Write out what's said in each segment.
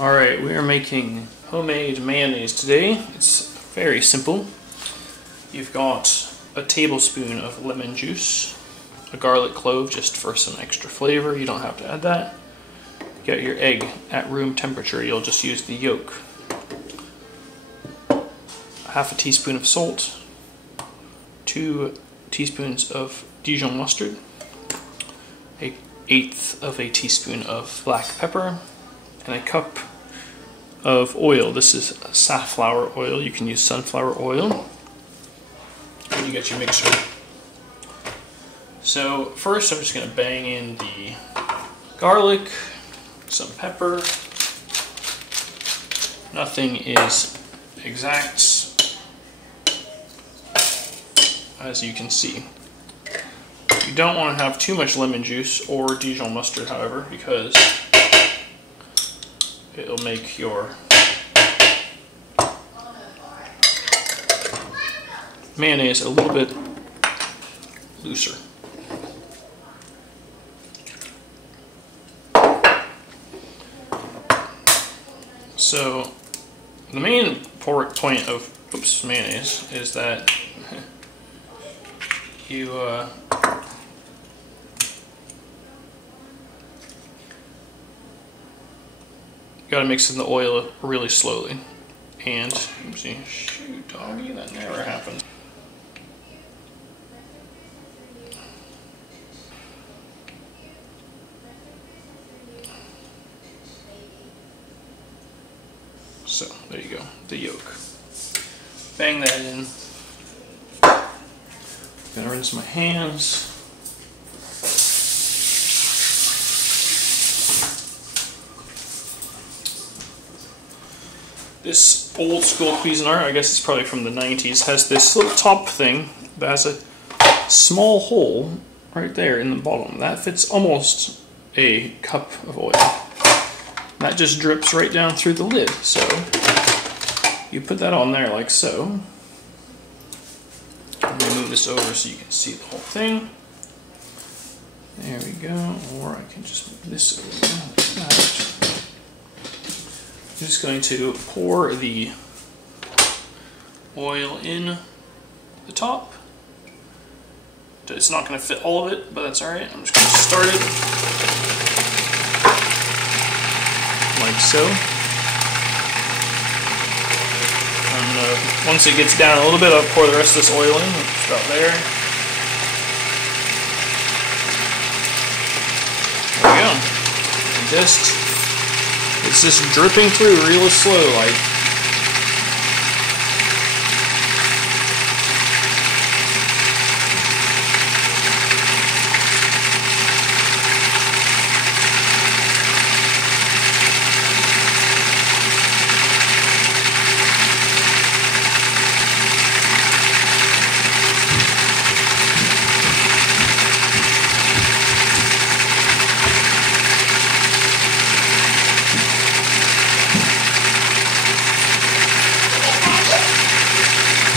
Alright, we are making homemade mayonnaise today. It's very simple. You've got a tablespoon of lemon juice, a garlic clove just for some extra flavor, you don't have to add that. Get your egg at room temperature, you'll just use the yolk. Half a teaspoon of salt, 2 teaspoons of Dijon mustard, an eighth of a teaspoon of black pepper, and a cup of oil. This is safflower oil. You can use sunflower oil when you get your mixer. So first I'm just going to bang in the garlic, some pepper. Nothing is exact, as you can see. You don't want to have too much lemon juice or Dijon mustard, however, because it'll make your mayonnaise a little bit looser. So the main point of mayonnaise is that you gotta mix in the oil really slowly. And, oopsie, shoot doggy, that never happened. So, there you go, the yolk. Bang that in. Gonna rinse my hands. This old school Cuisinart, I guess it's probably from the 90s, has this little top thing that has a small hole right there in the bottom. That fits almost a cup of oil. That just drips right down through the lid. So you put that on there like so. Let me move this over so you can see the whole thing. There we go. Or I can just move this over like that. I'm just going to pour the oil in the top. It's not going to fit all of it, but that's alright. I'm just going to start it like so. And once it gets down a little bit, I'll pour the rest of this oil in. Just about there. There we go. And it's just dripping through real slow, like.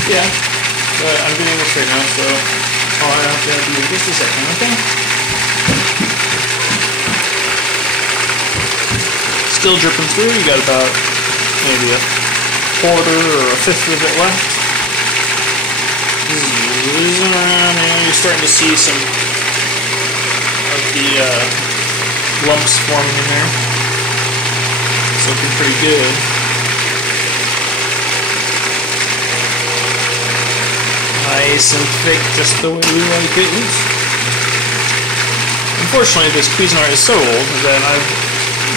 Yeah, but I'm doing this right now, so all I have to do is just a second, okay? Still dripping through, you got about maybe a quarter or a fifth of it left. And you're starting to see some of the lumps forming in there. It's looking pretty good. Nice and thick, just the way we like it. Unfortunately, this Cuisinart is so old that I've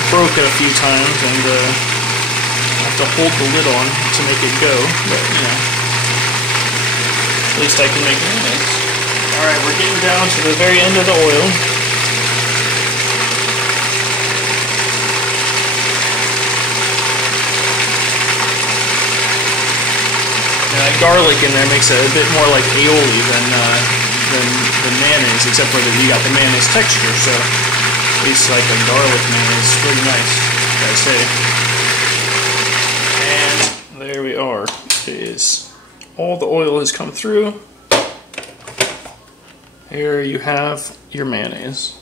broke it a few times and have to hold the lid on to make it go. But, you know, at least I can make mayonnaise. Alright, we're getting down to the very end of the oil. That garlic in there makes it a bit more like aioli than mayonnaise, except for that you got the mayonnaise texture, so it tastes like a garlic mayonnaise. It's pretty nice, gotta say. And there we are. It is. All the oil has come through. Here you have your mayonnaise.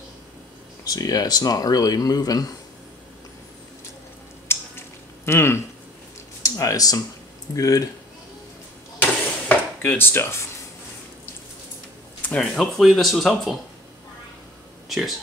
So yeah, it's not really moving. That is some good stuff. All right, hopefully this was helpful. Cheers.